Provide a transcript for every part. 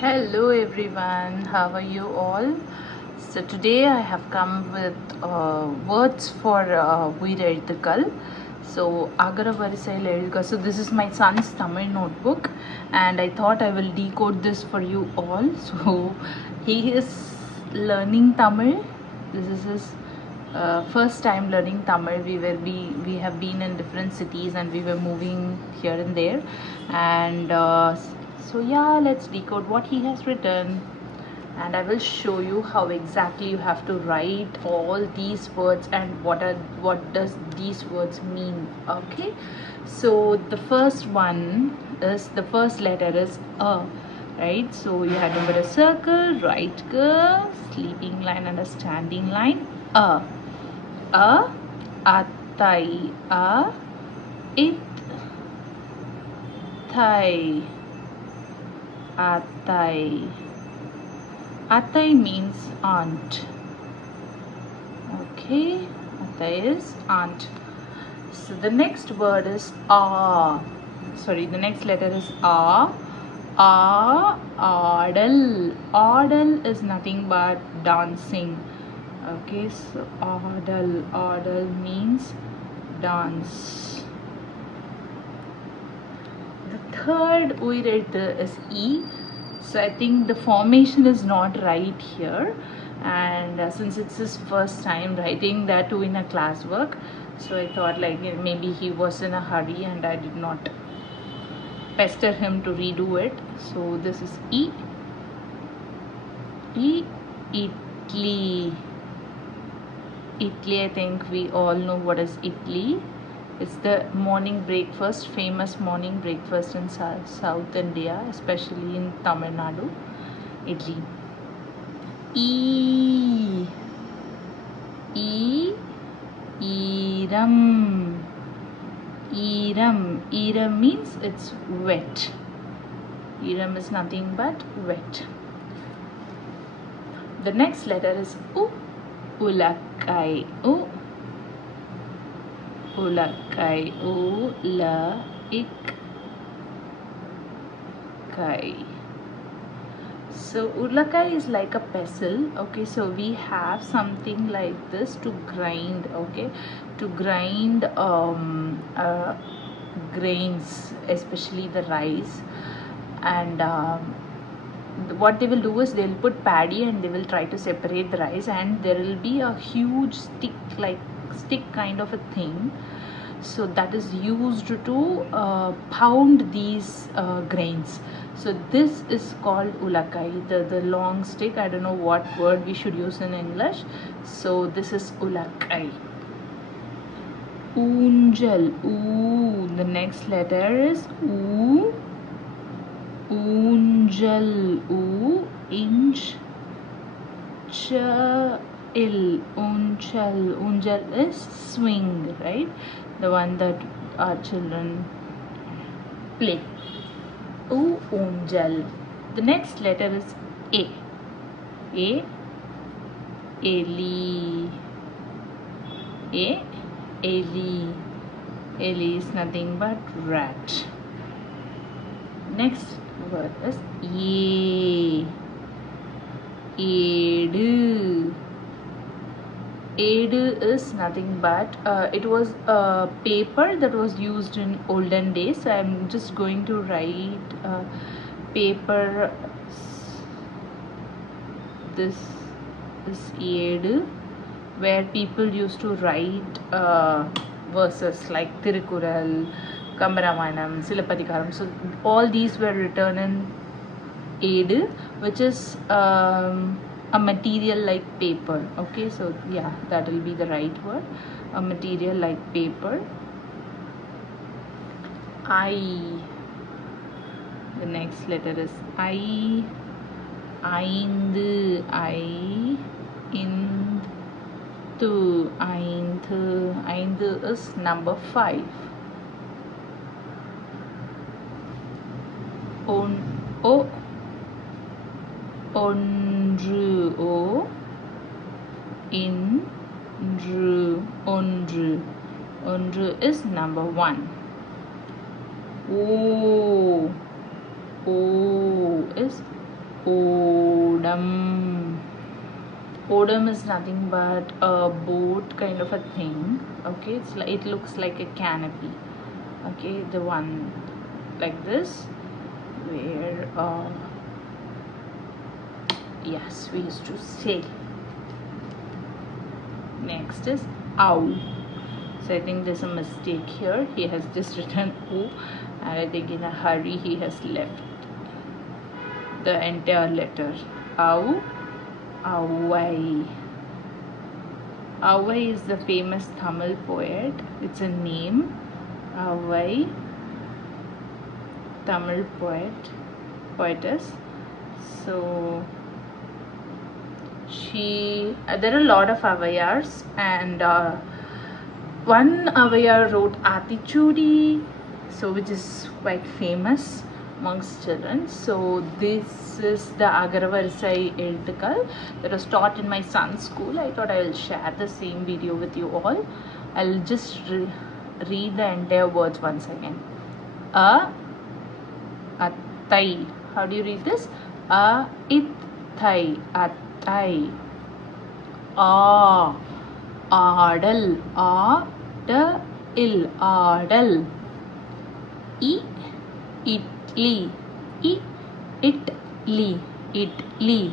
Hello everyone, how are you all? So today I have come with words for Uyir Eluthukal. So Agara Varisai Eluthukal. So this is my son's Tamil notebook and I thought I will decode this for you all. So he is learning Tamil. This is his first time learning Tamil. We have been in different cities and we were moving here and there, and so yeah, let's decode what he has written, and I will show you how exactly you have to write all these words and what does these words mean. Okay, so the first one is the first letter is a. Right, so you had to put a circle, right curve, sleeping line and a standing line. A, atai, it, thai, atai. Atai means aunt. Okay, atai is aunt. So the next word is a. Sorry, the next letter is a. Adal. Adal is nothing but dancing. Okay, so adal. Adal means dance. The third Uyir Eluthu is E. So I think the formation is not right here, and since it's his first time writing that too in a classwork, so I thought like maybe he was in a hurry and I did not pester him to redo it. So this is E. E, Italy. Italy, I think we all know what is Italy. It's the morning breakfast, famous morning breakfast in South India, especially in Tamil Nadu. Italy. E. E. Iram. Iram. Iram means it's wet. Iram is nothing but wet. The next letter is U. Ulakai. U. Ulakai. U. La. Ik. Kai. So ulakai is like a pestle. Okay, so we have something like this to grind. Okay, to grind grains, especially the rice, and what they will do is they'll put paddy and they will try to separate the rice, and there will be a huge stick kind of a thing, so that is used to pound these grains. So this is called ulakai, the long stick. I don't know what word we should use in English, so this is ulakai. Unjal. Ooh, the next letter is oo. Unjal. Oo. Inch. Il. Unchal. Unjal is swing, right? The one that our children play. Unjal. The next letter is A. A. Eli. A. Eli. Eli is nothing but rat. Next word is Ye. Edu. Edu is nothing but it was a paper that was used in olden days. So I'm just going to write paper. This is Edu, where people used to write verses like Tirukural, Kambaramanam, Silapadikaram. So all these were written in Edu, which is a material like paper. Okay, so yeah, that will be the right word, a material like paper. I. The next letter is I. Aindu. I. Indu. Aindu. Aindu is number 5. O. Ondru. O. Indru. Ondru. Ondru is number 1. O. O is Odam. Odam is nothing but a boat kind of a thing. Okay, it looks like a canopy. Okay, the one like this, where yes, we used to sail. Next is owl. So I think there's a mistake here. He has just written O, and I think in a hurry he has left the entire letter. Ow, Owai. Owai is the famous Tamil poet. It's a name. Owai, Tamil poetess. So there are a lot of Avayars, and one Avayar wrote Atichudi, so which is quite famous amongst children. So this is the Agaravarasai Eluthukal that was taught in my son's school. I thought I will share the same video with you all. I'll just read the entire words once again. Attai. How do you read this? Itthai. Attai. Adal. Adal. Adal. Itli. Itli. Itli.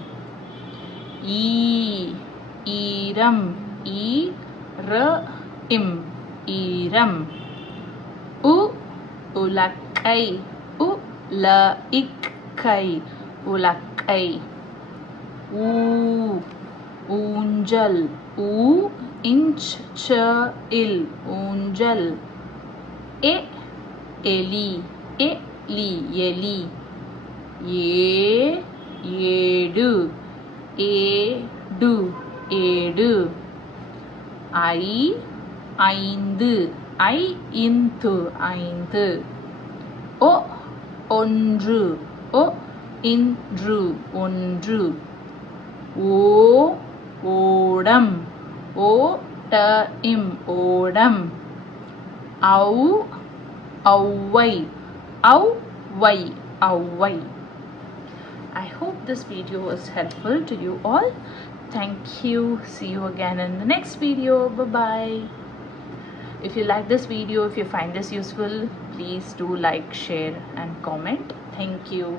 Iram. Iram. Iram. Ulakai. Ulaikai. Ulakai. Unjal. Inch-il. Unjal. Eli. Eli. Yedu. Edu. Aindu. Aindu. Ondru. Ondru. Odam. Odam. Owai. I hope this video was helpful to you all. Thank you. See you again in the next video. Bye bye. If you like this video, if you find this useful, please do like, share and comment. Thank you.